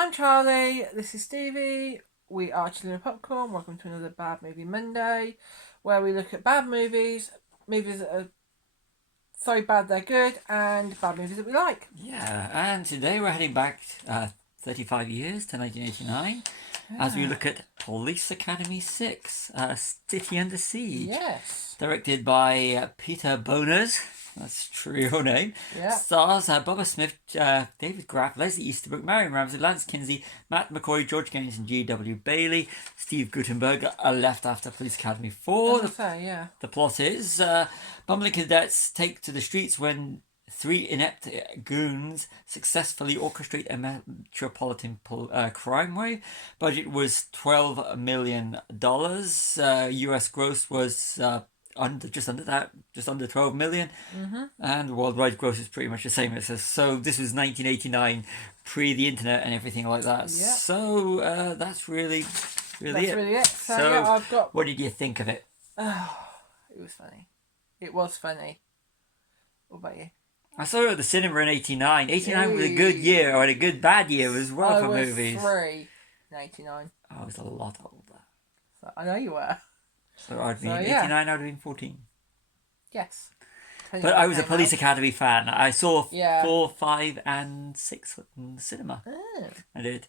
I'm Charlie. This is Stevie. We are Chilling with Popcorn. Welcome to another Bad Movie Monday, where we look at bad movies that are so bad they're good, and bad movies that we like. Yeah, and today we're heading back 35 years to 1989 as we look at Police Academy 6, City Under Siege. Yes. Directed by Peter Bonerz. That's true real name. Yeah. Stars Bubba Smith, David Graff, Leslie Easterbrook, Marion Ramsey, Lance Kinsey, Matt McCoy, George Gaines, and G.W. Bailey. Steve Guttenberg are left after Police Academy 4. The plot is bumbling cadets take to the streets when three inept goons successfully orchestrate a metropolitan crime wave. Budget was $12 million. US gross was just under 12 million, and worldwide gross is pretty much the same. It says so. This was 1989, pre the internet and everything like that. Yeah. So that's really it. So yeah, I've got. What did you think of it? Oh, it was funny. It was funny. What about you? I saw it at the cinema in 89. 89 was a good year, or a good bad year as well for movies. I was 3 in 89. I was a lot older. So I know you were. So I'd been 89, I'd have been 14. Yes. But I was a Police Academy fan. I saw 4, 5 and 6 in the cinema. Oh. I did.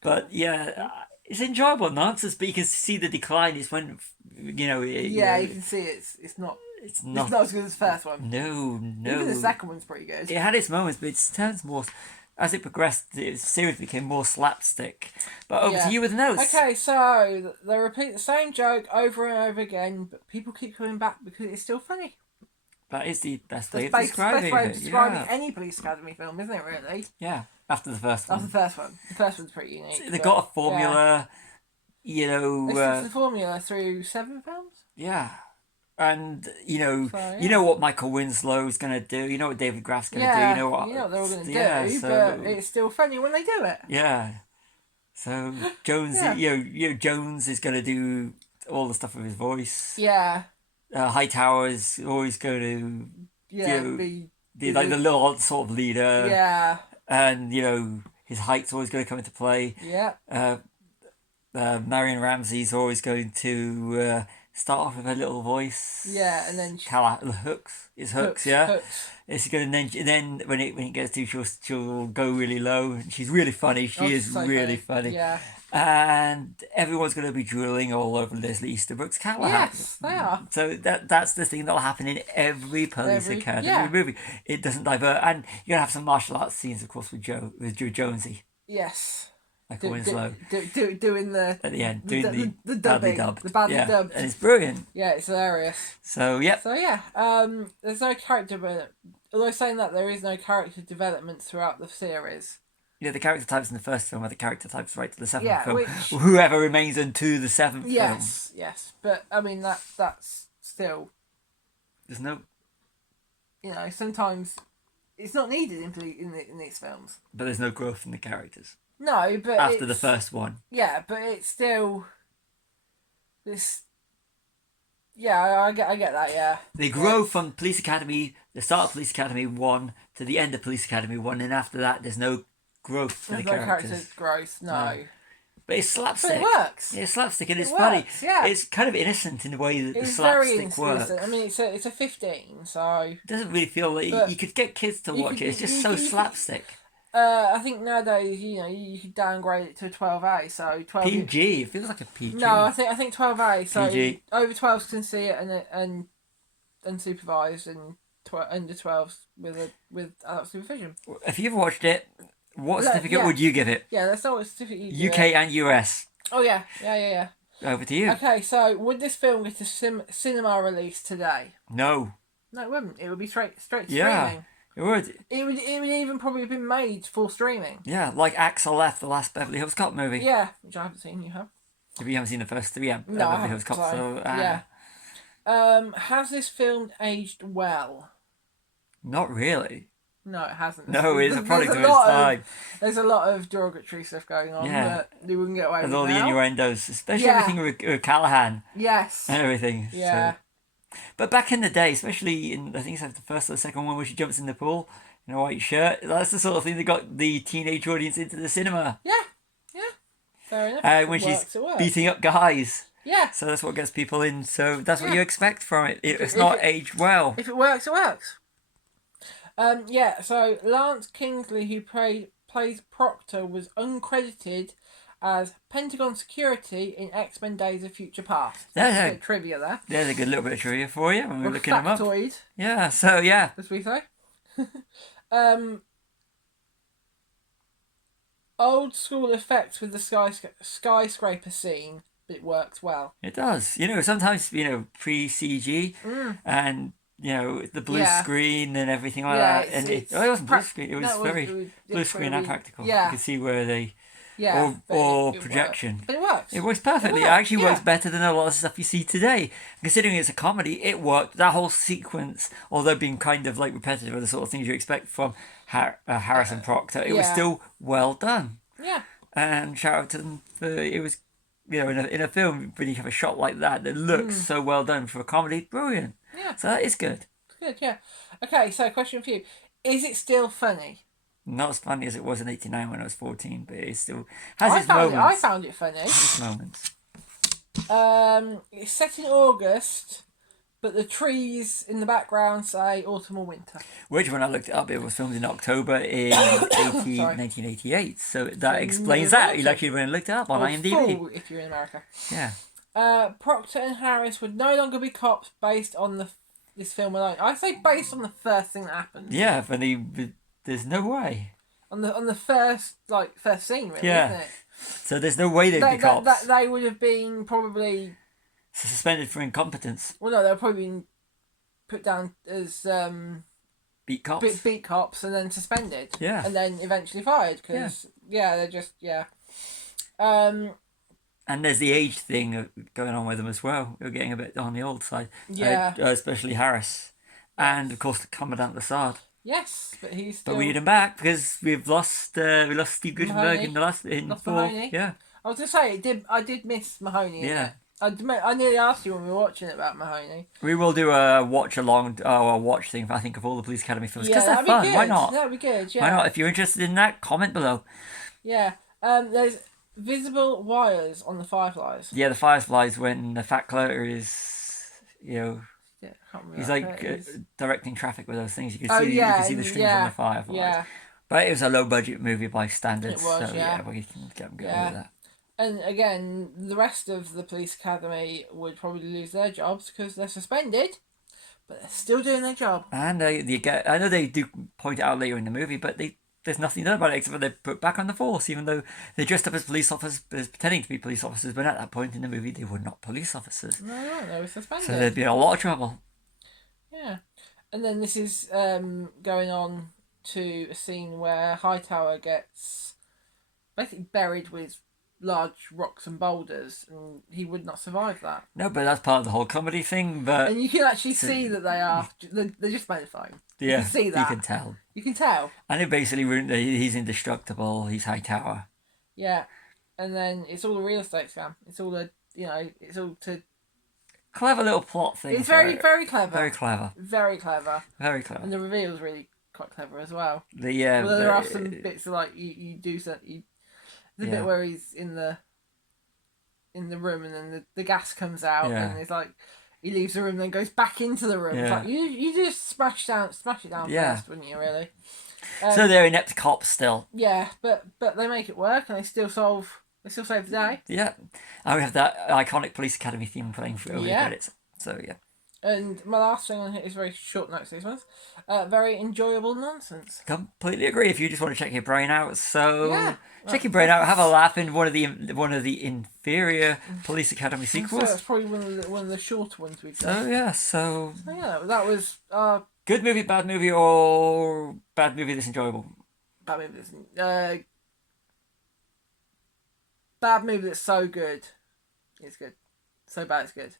But yeah, it's enjoyable nonsense, but you can see the decline. It's when, you know... you can see it's not as good as the first one. No. Even the second one's pretty good. It had its moments, but it turns more... As it progressed, the series became more slapstick. But over to you with the notes. Okay, so they repeat the same joke over and over again, but people keep coming back because it's still funny. That is the best way of describing any Police Academy film, isn't it, really? Yeah, after the first one. After the first one. The first one's pretty unique. They've got a formula, you know... It's the formula through 7 films? Yeah. And, you know what Michael Winslow's going to do. You know what David Graff's going to do. You know what they're all going to do, but it's still funny when they do it. Yeah. So, Jones, Jones is going to do all the stuff with his voice. Yeah. Hightower is always going to be like the little sort of leader. Yeah. And, his height's always going to come into play. Yeah. Marion Ramsey's always going to... start off with her little voice. Yeah, and then Hooks. It's Hooks, yeah. Hooks. It's good, and then when it gets to, she'll go really low. And she's really funny. She is so really funny. Yeah. And everyone's going to be drooling all over Leslie Easterbrook's Callahan. Yes, they are. So that's the thing that'll happen in every Police Academy movie. It doesn't divert, and you're gonna have some martial arts scenes, of course, with Joe Jonesy. Yes. Like Winslow. Doing the... At the end, doing the dubbing. dub. The badly dubbed. And it's brilliant. Yeah, it's hilarious. So, yep. So, there's no character development. Although saying that, there is no character development throughout the series. Yeah, the character types in the first film are the character types right to the seventh film. Which... Whoever remains into the seventh film. Yes. But, I mean, that's still... There's no... sometimes it's not needed in these films. But there's no growth in the characters. No, but after the first one. Yeah, but it's still this. Yeah, I get that. Yeah, they grow from Police Academy, the start of Police Academy 1 to the end of Police Academy 1, and after that, there's no growth for the characters. Character growth, no. But it's slapstick. But it works. Yeah, it's slapstick, and it's funny. Yeah. It's kind of innocent in the way that the slapstick works. I mean, it's a 15, so it doesn't really feel like you could get kids to watch it. It's just so slapstick. I think nowadays, you could downgrade it to a 12A, so 12... PG, it feels like a PG. No, I think 12A, so PG. Over 12s can see it and unsupervised, and under 12s with adult supervision. If you ever watched it, what certificate would you give it? Yeah, that's not what certificate you give UK and US. Oh, yeah. Over to you. Okay, so would this film get a cinema release today? No. No, it wouldn't. It would be straight to streaming. It would. It would even probably have been made for streaming. Yeah, like Axel F, the last Beverly Hills Cop movie. Yeah, which I haven't seen. You have? If you haven't seen the first 3, Beverly Hills Cop. Yeah. Has this film aged well? Not really. No, it hasn't. No, it's a product of its time. There's a lot of derogatory stuff going on that they wouldn't get away with. And all the now. innuendos, especially everything with Callahan. Yes. And everything. Yeah. But back in the day, especially in, I think it's the first or the second one where she jumps in the pool in a white shirt, that's the sort of thing that got the teenage audience into the cinema. Yeah, fair enough. When she's beating up guys. Yeah. So that's what gets people in. So that's what you expect from it. It's not aged well. If it works, it works. So Lance Kingsley, who plays Proctor, was uncredited as Pentagon security in X-Men Days of Future Past. There's a bit of trivia there. There's a good little bit of trivia for you when we're looking them up. Yeah, so yeah. As we say. Old school effects with the skyscraper scene, it works well. It does. Sometimes, pre-CG and, the blue screen and everything like that. And it wasn't blue screen. It was blue screen and practical. Yeah. You could see where they... Yeah, or projection. But it works. It works perfectly. It actually works better than a lot of stuff you see today. Considering it's a comedy, it worked. That whole sequence, although being kind of like repetitive of the sort of things you expect from Harrison Proctor, it was still well done. Yeah. And shout out to them for it was, in a film when you have a shot like that looks so well done for a comedy, brilliant. Yeah. So that is good. It's good, yeah. Okay, so question for you: is it still funny? Not as funny as it was in '89 when I was 14, but it still has its moments. I found it funny. It has its moments. It's set in August, but the trees in the background say autumn or winter. Which, when I looked it up, it was filmed in October in 1988. So that explains that. You actually went and looked it up on IMDb. Full if you're in America. Yeah. Proctor and Harris would no longer be cops based on this film alone. I say based on the first thing that happened. Yeah, but there's no way. On the first scene, really, isn't it? So there's no way they'd be cops. They would have been probably suspended for incompetence. Well, no, they've probably been put down as beat cops. Beat cops, and then suspended. Yeah. And then eventually fired because they're just And there's the age thing going on with them as well. They're getting a bit on the old side. Yeah. Especially Harris, and of course the Commandant Lassard. Yes, but he's still... But we need him back because we've lost Steve Guttenberg in the four. Mahoney. Yeah. I was going to say I did miss Mahoney. Yeah. I nearly asked you when we were watching it about Mahoney. We will do a watch along or a watch thing. I think of all the Police Academy films because they're fun. Good. Why not? That'd be good. Yeah. Why not? If you're interested in that, comment below. Yeah. There's visible wires on the Fireflies. Yeah, the Fireflies when the Fat Claire is, he's like directing traffic with those things. You can see, you can see the strings on the Fireflies. Yeah. But it was a low budget movie by standards, it was, so we can get away with that. And again, the rest of the Police Academy would probably lose their jobs because they're suspended, but they're still doing their job. And I know they do point it out later in the movie, but there's nothing done about it except for they're put back on the force, even though they're dressed up as police officers, pretending to be police officers, but at that point in the movie they were not police officers. No, they were suspended. So there'd be a lot of trouble. Yeah. And then this is going on to a scene where Hightower gets basically buried with large rocks and boulders, and he would not survive that. No, but that's part of the whole comedy thing. But and you can actually see that they're just made of foam. Yeah, you can see that. You can tell. You can tell. And it basically he's indestructible. He's Hightower. Yeah, and then it's all a real estate scam. It's all it's all to. Clever little plot thing. It's very, very clever. Very clever. Very clever. Very clever. And the reveal is really quite clever as well. Although there are some bits of you do something. The bit where he's in the room and then the gas comes out and it's like he leaves the room and then goes back into the room. Yeah. It's like you just smash it down first, wouldn't you? Really. So they're inept cops still. Yeah, but they make it work and they still save the day. Yeah, and we have that iconic Police Academy theme playing for the credits. So yeah. And my last thing on here is very short notes. These ones, very enjoyable nonsense. Completely agree. If you just want to check your brain out, check your brain out. Have a laugh in one of the inferior Police Academy sequels. So that's probably one of the shorter ones we've done. So yeah, so that was good movie, bad movie, or bad movie that's enjoyable. Bad movie that's bad movie that's so good, it's good. So bad, it's good.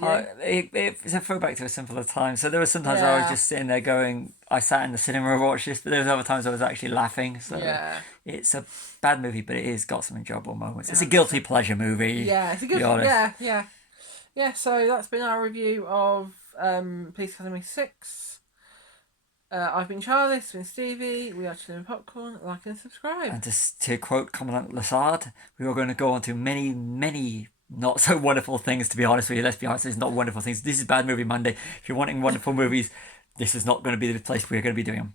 Yeah. It's a throwback to a simpler time. So there were sometimes I was just sitting there going, I sat in the cinema and watched this, but there was other times I was actually laughing. So it's a bad movie, but it has got some enjoyable moments. It's a guilty pleasure movie. Yeah, it's a good one. Yeah. Yeah, so that's been our review of Police Academy 6. I've been Charlie, this has been Stevie. We are Chilling Popcorn. Like and subscribe. And to quote Commandant Lassard, we are going to go on to many, many not so wonderful things, to be honest with you. Let's be honest, it's not wonderful things. This is Bad Movie Monday. If you're wanting wonderful movies, this is not going to be the place we're going to be doing them.